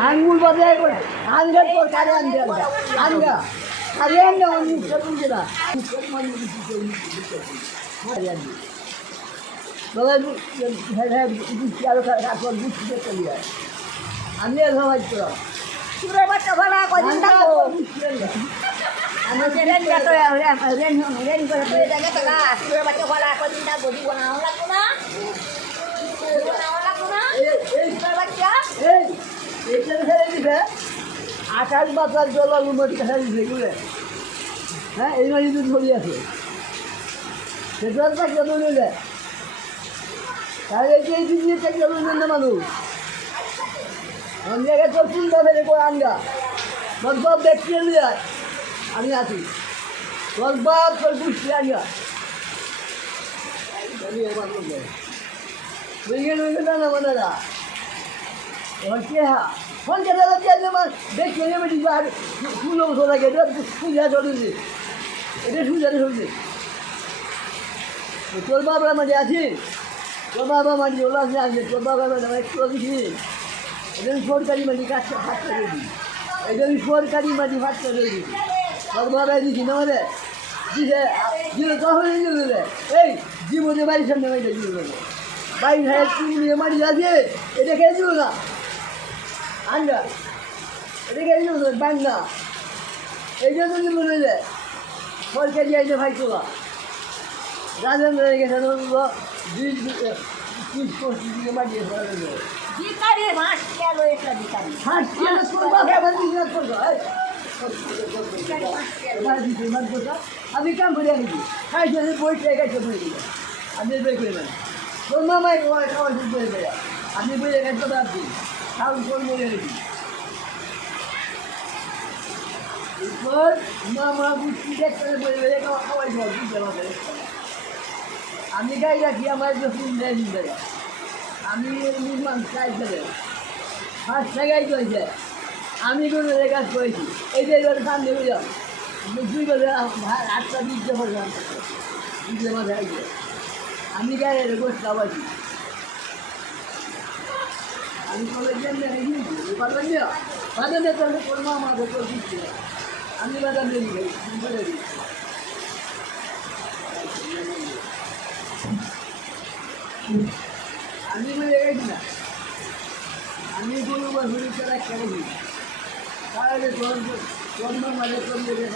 আঙ্গুল বাজার করে আঙ্গার পর কারে আনবে আঙ্গা কারে আনবে অন্য সরুন যেটা আমি সবাই তো সুরের বাচ্চা ভাড়া কয়দিন থাকবো আমি রেন রেন করে তুই জায়গা তো গা সুরের বাচ্চা ভাড়া কয়দিন থাকবো দিব না লাগবো না লাগবো না সুরের বাচ্চা আকাশ বাতাস জল সেগুলো হ্যাঁ এই মাঝে তো ধরি আছে সেটার চাকরি বলে দেয় তাহলে এই দিন চাকরি বলবেন না মানুষ অন্য জায়গায় তোর চিন্তা ফেলে করে আনগা তোর সব ব্যক্তি যায় আমি আছি তোর বাপ তোর বুঝছি আনগা বুঝে না মনেরা হচ্ছে হ্যাঁ ফোন কেটে যাচ্ছে আমার দেখে নেবে আর সুযোগ লাগে সুবিধা চলেছে এটা সুবিধা চলছে তোর বাবার মাঝে আছি তোর বাবা মাঝে ওলা আসবে তোর বাবা একটু দিছি এটা সরকারি মাঝে কাজটা হাতটা দিয়েছি এটা সরকারি মাঝে হাতটা দিয়েছি তোর বাবাই দিছি না মানে দিছে দিল তখন দিলে এই জীবনে বাড়ির সামনে বাড়িটা দিল বাড়ি ভাই নিয়ে মাটি আছে এটা খেয়ে দিল না আন্ডা এটা খেয়ে দিল বাংলা এই জন্য মনে যায় সরকারি আইনে ভাই তোলা রাজেন্দ্র গেছে মাটিয়ে ভিকারি মাস কেন এটা ভিকারি আমি কাম করে আনি খাইছে বই গেছে বই আপনি বই করে নেন তোর মামাই খাওয়া শুরু করে দেয় আপনি বই গেছে তো আপনি খাওয়া করে বলে রেখেছি এরপর মামা বুঝছি দেখতে বই খাওয়াই খাওয়া বুঝতে পারবে আমি গাই রাখি আমার যখন দেয় আমি নির্মাণ কাজ করে ফার্স্ট জায়গায় চলছে আমি কোনো কাজ করেছি এই যে এবার সামনে বুঝলাম দুই বলে 8টা 20 বললাম 20 মাসে আইছে আমি গায়ে গোষ্ঠ আবাসি আমি কলেজ পারবেন না পাবেন না তাহলে করবো আমাদের দিচ্ছি আমি বাদাম দিয়ে দিই বলে দিই আমি বলে গেছি না আমি কোনো বা শরীর ছাড়া খেলে তাহলে তোর মাঝে তোর লেগে